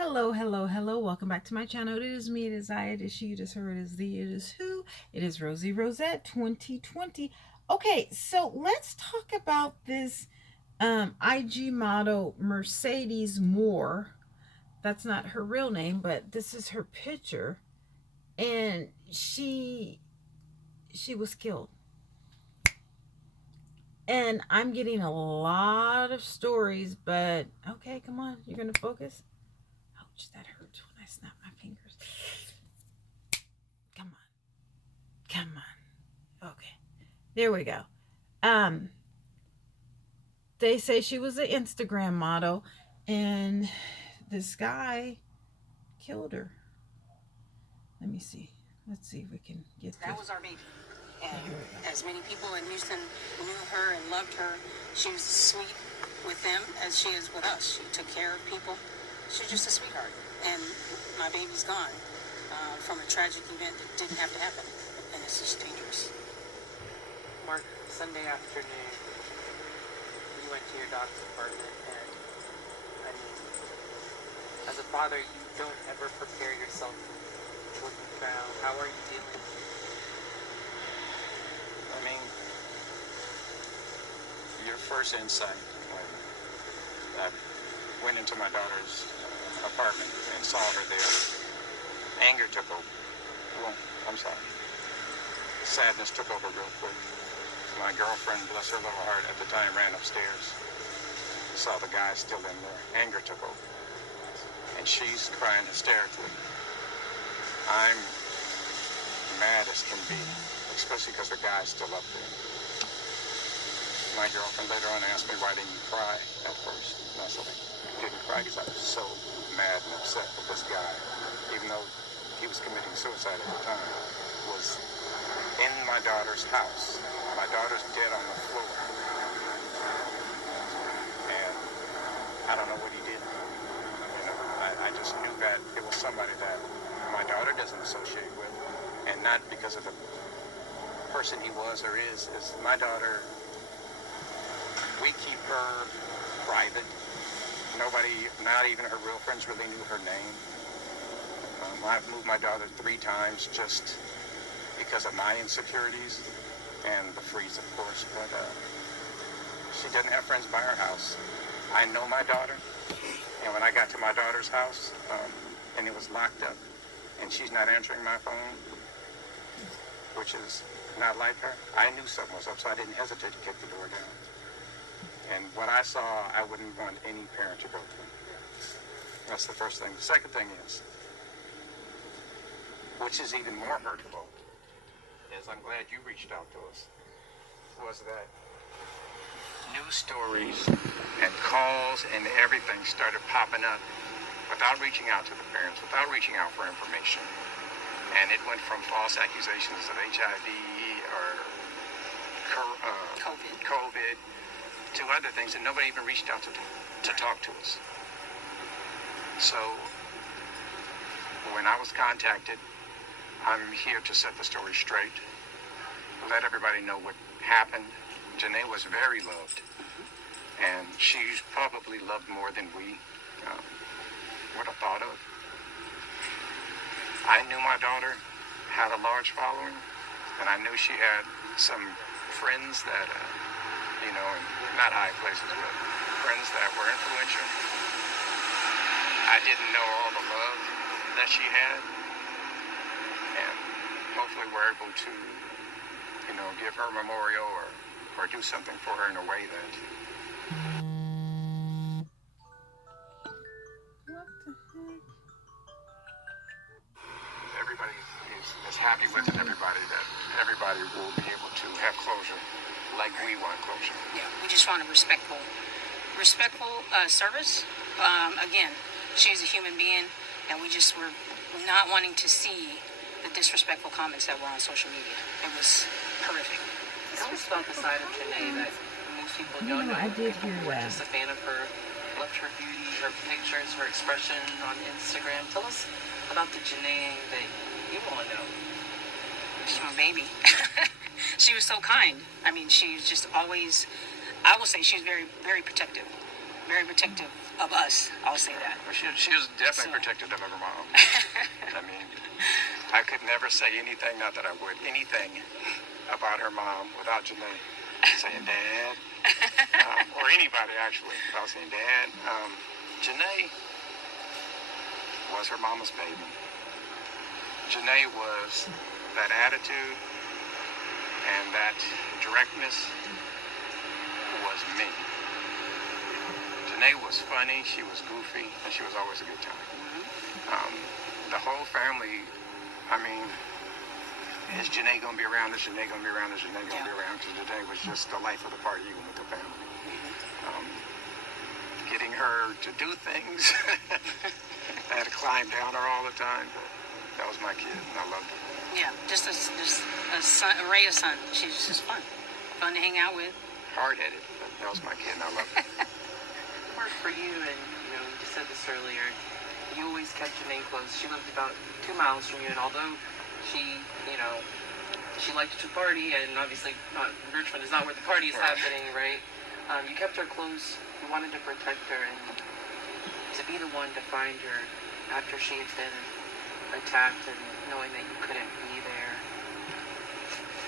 Hello, hello, hello. Welcome back to my channel. It is me, it is I, it is she, it is her, it is thee, it is who. It is Rosie Rosette 2020. Okay, so let's talk about this IG model Mercedes Morr. That's not her real name, but this is her picture. And she was killed. And I'm getting a lot of stories, but okay, come on, you're gonna focus. Ouch, that hurts when I snap my fingers. Come on. Come on. Okay. There we go. Um, they say she was an Instagram model and this guy killed her. Let me see. Let's see if we can get this. That was our baby. And as many people in Houston knew her and loved her, she was sweet with them as she is with us. She took care of people. She's just a sweetheart. And my baby's gone from a tragic event that didn't have to happen. And it's just dangerous. Mark, Sunday afternoon, you went to your daughter's apartment, and I mean, as a father, you don't ever prepare yourself for what you found. How are you dealing? I mean, your first insight when I went into my daughter's apartment and saw her there, anger took over. Well, I'm sorry. Sadness took over real quick. My girlfriend, bless her little heart, at the time ran upstairs, saw the guy still in there. Anger took over. And she's crying hysterically. I'm mad as can be, especially because the guy's still up there. My girlfriend later on asked me, why didn't you cry at first? And I said, I didn't cry because I was so mad and upset with this guy, even though he was committing suicide at the time, was in my daughter's house. My daughter's dead on the floor. And I don't know what he did. You know, I just knew that it was somebody that my daughter doesn't associate with. And not because of the person he was or is my daughter, we keep her private. Nobody, not even her real friends, really knew her name. I've moved my daughter 3 times just because of my insecurities and the freeze, of course, but she doesn't have friends by her house. I know my daughter, and when I got to my daughter's house, and it was locked up, and she's not answering my phone, which is not like her, I knew something was up, so I didn't hesitate to kick the door down. And what I saw, I wouldn't want any parent to go through. That's the first thing. The second thing is, which is even more hurtful, is I'm glad you reached out to us, was that news stories and calls and everything started popping up without reaching out to the parents, without reaching out for information. And it went from false accusations of HIV or COVID to other things, and nobody even reached out to talk to us. So when I was contacted, I'm here to set the story straight, let everybody know what happened. Janae was very loved, and she's probably loved more than we would have thought of. I knew my daughter had a large following, and I knew she had some friends that, not high places, but friends that were influential. I didn't know all the love that she had, and hopefully we're able to, give her a memorial or do something for her in a way that. Everybody is happy with, and everybody will be able to have closure like we want closure. Yeah, we just want a respectful service. Again, she's a human being, and we just were not wanting to see the disrespectful comments that were on social media. It was horrific. Tell us about the side of Janae that most people don't know. I did hear We're that. just a fan of her, loved her beauty, her pictures, her expression on Instagram. Tell us about the Janae that you want to know. She's my baby. She was so kind. I mean, she was just always, I will say she's very, very protective. Very protective of us. I'll say that. Well, she was definitely So- protective of her mom. I mean, I could never say anything, not that I would, anything about her mom without Janae saying Dad, or anybody actually, without saying Dad. Janae was her mama's baby. Janae was that attitude and that directness was me. Janae was funny, she was goofy, and she was always a good time. The whole family, I mean, is Janae going to be around? Is Janae going to be around? Is Janae going to be around? Because Janae was just the life of the party, even with the family. Getting her to do things, I had to climb down her all the time, but that was my kid, and I loved her. Yeah, just a son, a ray of sun. She's just fun to hang out with. Hard-headed, but that was my kid, and I loved her. Mark, for you, and you just said this earlier, you always kept Janae close. She lived about 2 miles from you, and although she, she liked to party, and obviously Richmond is not where the party is happening, right? You kept her close. You wanted to protect her, and to be the one to find her after she had been attacked, and knowing that you couldn't be there,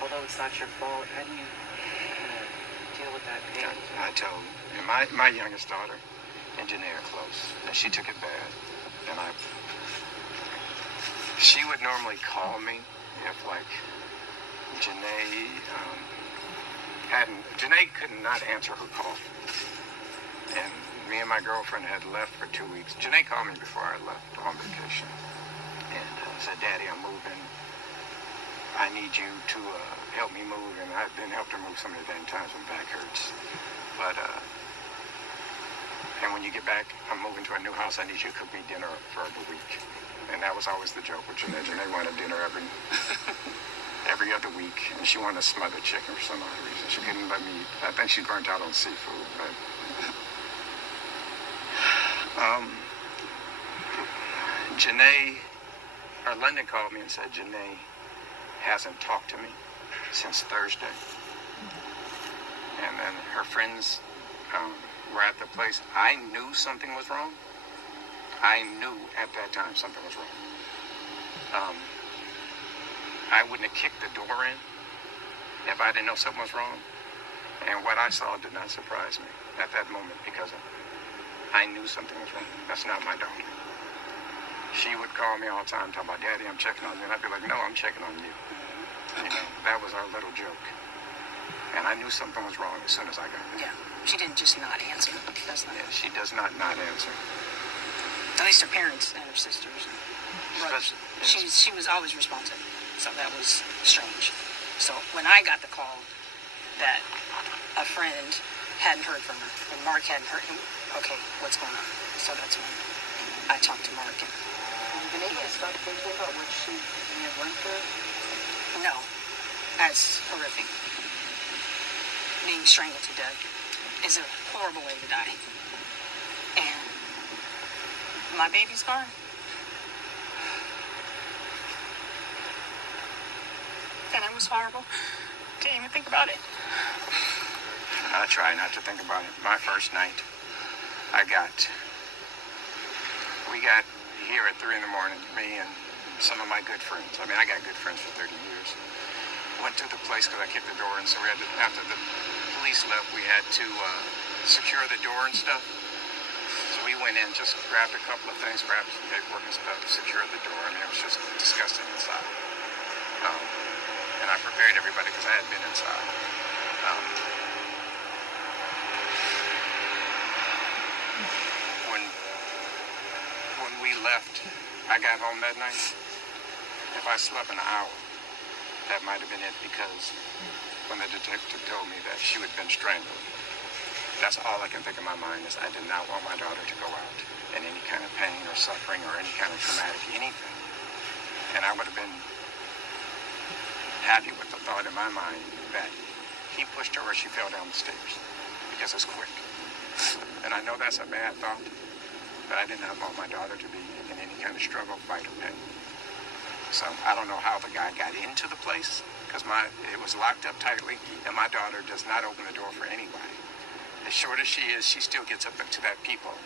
although it's not your fault, how do you deal with that pain? I told and my youngest daughter and Janae are close, and she took it bad. And she would normally call me if like Janae Janae could not answer her call. And me and my girlfriend had left for 2 weeks. Janae called me before I left on vacation and said, Daddy, I'm moving. I need you to help me move. And I've been helped her move so many damn times when back hurts. But, and when you get back, I'm moving to a new house. I need you to cook me dinner for the week. And that was always the joke with Janae. Janae wanted dinner every other week. And she wanted a smothered chicken for some odd reason. She couldn't let me eat. I think she burnt out on seafood. But, Janae, or London called me and said Janae hasn't talked to me since Thursday. And then her friends were at the place. I knew something was wrong. I knew at that time something was wrong. I wouldn't have kicked the door in if I didn't know something was wrong. And what I saw did not surprise me at that moment because I knew something was wrong. That's not my daughter. She would call me all the time, talking about, Daddy, I'm checking on you. And I'd be like, no, I'm checking on you. That was our little joke. And I knew something was wrong as soon as I got there. Yeah, she didn't just not answer. Does not. Yeah, she does not answer. At least her parents and her sisters and brothers. She was always responsive. So that was strange. So when I got the call that a friend hadn't heard from her, and Mark hadn't heard him, okay, what's going on? So that's when I talked to Mark. And Did you stop thinking about what she may have went through? no, that's horrific. Being strangled to death is a horrible way to die. And my baby's gone. And it was horrible. Didn't even think about it. I try not to think about it. My first night, we got here at 3 in the morning, me and some of my good friends. I mean, I got good friends for 30 years. Went to the place because I kicked the door in, so after the police left, we had to secure the door and stuff. So we went in, just grabbed a couple of things, grabbed some paperwork and stuff, secured the door. I mean, it was just disgusting inside. And I prepared everybody because I had been inside. When we left, I got home that night. If I slept an hour, that might have been it, because when the detective told me that she had been strangled, that's all I can think in my mind is I did not want my daughter to go out in any kind of pain or suffering or any kind of traumatic anything. And I would have been happy with the thought in my mind that he pushed her or she fell down the stairs, because it's quick. And I know that's a bad thought, but I did not want my daughter to be in any kind of struggle, fight, or pain. So I don't know how the guy got into the place, because it was locked up tightly, and my daughter does not open the door for anybody. As short as she is, she still gets up to that peephole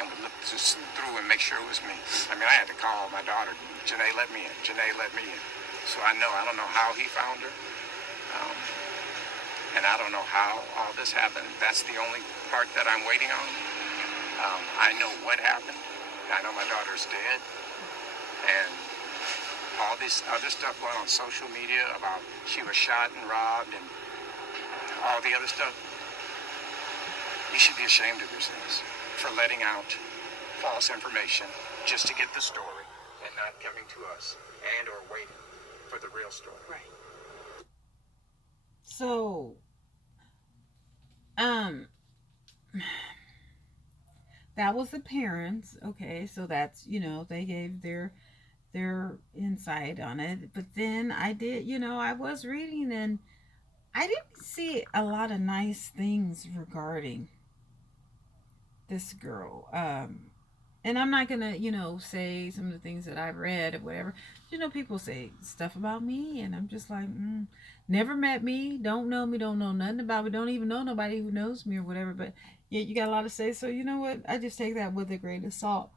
and would look just through and make sure it was me. I mean, I had to call my daughter, Janae, let me in. Janae, let me in. So I don't know how he found her. Um, and I don't know how all this happened. That's the only part that I'm waiting on. I know what happened. I know my daughter's dead. And all this other stuff going on social media about she was shot and robbed and all the other stuff, you should be ashamed of yourselves for letting out false information just to get the story and not coming to us and or waiting for the real story. Right. So, um, that was the parents. Okay, so that's, they gave their insight on it. But then I did, I was reading, and I didn't see a lot of nice things regarding this girl. And I'm not gonna, say some of the things that I've read or whatever. People say stuff about me, and I'm just like, never met me, don't know me, don't know nothing about me, don't even know nobody who knows me or whatever. But yeah, you got a lot to say. So you know what? I just take that with a grain of salt.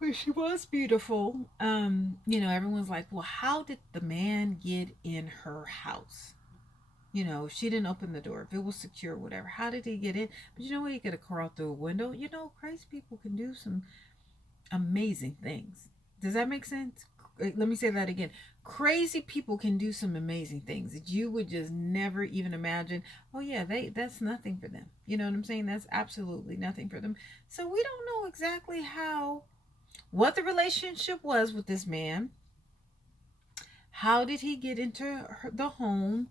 But she was beautiful. Everyone's like, well, how did the man get in her house? If she didn't open the door, if it was secure, whatever, how did he get in? But you know what? He could have crawled through a window. Crazy people can do some amazing things. Does that make sense? Let me say that again. Crazy people can do some amazing things that you would just never even imagine. Oh yeah, that's nothing for them. You know what I'm saying? That's absolutely nothing for them. So we don't know exactly what the relationship was with this man. How did he get into the home?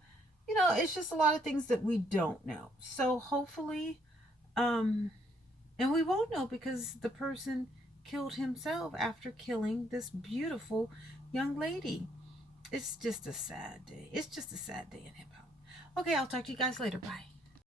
It's just a lot of things that we don't know. So hopefully, and we won't know because the person killed himself after killing this beautiful young lady. It's just a sad day. It's just a sad day in hip hop. Okay, I'll talk to you guys later. Bye.